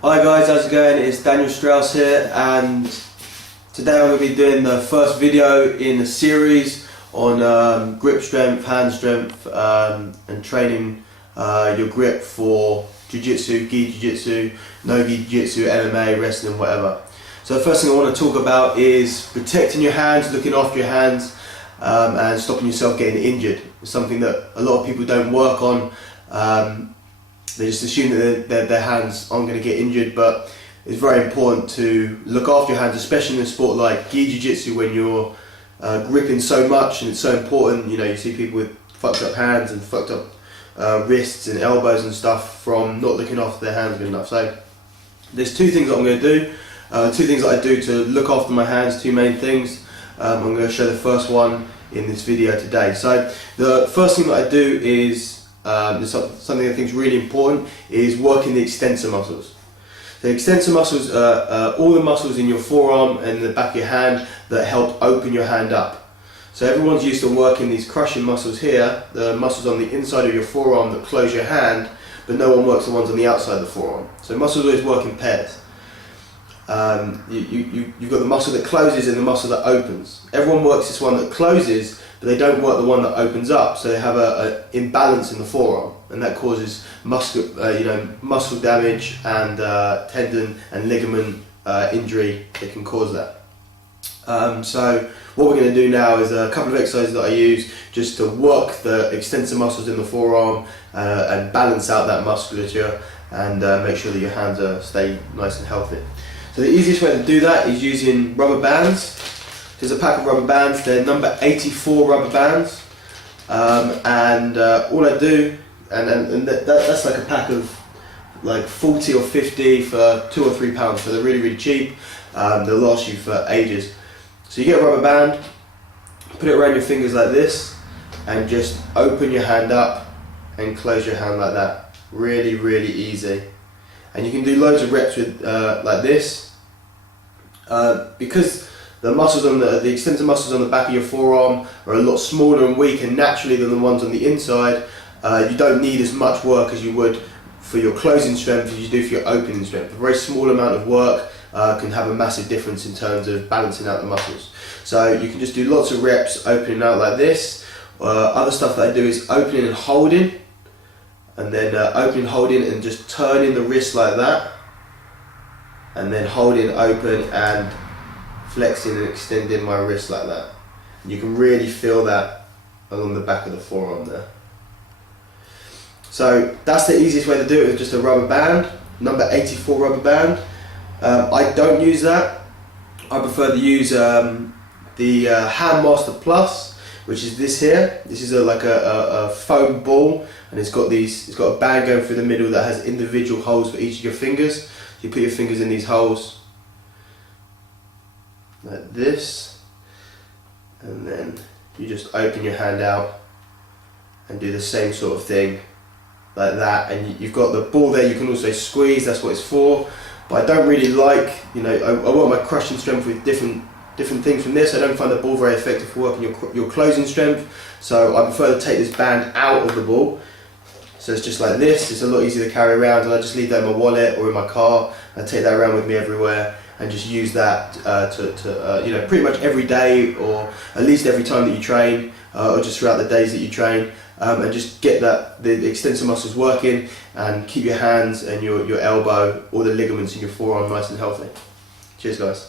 Hi guys, how's it going? It's Daniel Strauss here, and today I'm going to be doing the first video in a series on grip strength, hand strength, and training your grip for jiu-jitsu, gi jiu-jitsu, no gi jiu-jitsu, MMA, wrestling, whatever. So the first thing I want to talk about is protecting your hands, looking after your hands, and stopping yourself getting injured. It's something that a lot of people don't work on. They just assume that their hands aren't going to get injured, but it's very important to look after your hands, especially in a sport like gi jiu-jitsu when you're gripping so much and it's so important. You know, you see people with fucked up hands and fucked up wrists and elbows and stuff from not looking after their hands good enough. So there's two things that I'm going to do, two things that I do to look after my hands, two main things. I'm going to show the first one in this video today. So the first thing that I do is something I think is really important, is working the extensor muscles. The extensor muscles are all the muscles in your forearm and the back of your hand that help open your hand up. So everyone's used to working these crushing muscles here, the muscles on the inside of your forearm that close your hand, but no one works the ones on the outside of the forearm. So muscles always work in pairs. You've got the muscle that closes and the muscle that opens. Everyone works this one that closes, but they don't work the one that opens up, so they have an imbalance in the forearm, and that causes muscle damage and tendon and ligament injury that can cause that. So what we're going to do now is a couple of exercises that I use just to work the extensor muscles in the forearm and balance out that musculature and make sure that your hands stay nice and healthy. So the easiest way to do that is using rubber bands. There's a pack of rubber bands, they're number 84 rubber bands, and all I do, and that's like a pack of like 40 or 50 for £2 or £3, so they're really, really cheap. They'll last you for ages. So you get a rubber band, put it around your fingers like this, and just open your hand up and close your hand like that. Really, really easy. And you can do loads of reps with like this, because the muscles on the extensor muscles on the back of your forearm are a lot smaller and weaker naturally than the ones on the inside. You don't need as much work as you would for your closing strength as you do for your opening strength. A very small amount of work can have a massive difference in terms of balancing out the muscles. So you can just do lots of reps opening out like this. Other stuff that I do is opening and holding, and then opening, holding, and just turning the wrist like that, and then holding open and flexing and extending my wrist like that. And you can really feel that along the back of the forearm there. So that's the easiest way to do it, with just a rubber band, number 84 rubber band. I don't use that. I prefer to use the Handmaster Plus, which is this here. This is like a foam ball, and it's got a band going through the middle that has individual holes for each of your fingers. You put your fingers in these holes like this, and then you just open your hand out and do the same sort of thing like that. And you've got the ball there. You can also squeeze, that's what it's for. But I don't really like, I want my crushing strength with different things from this. I don't find the ball very effective for working your closing strength, so I prefer to take this band out of the ball. So it's just like this. It's a lot easier to carry around, and I just leave that in my wallet or in my car. I take that around with me everywhere and just use that pretty much every day, or at least every time that you train, or just throughout the days that you train, and just get the extensor muscles working and keep your hands and your elbow, all the ligaments in your forearm nice and healthy. Cheers guys.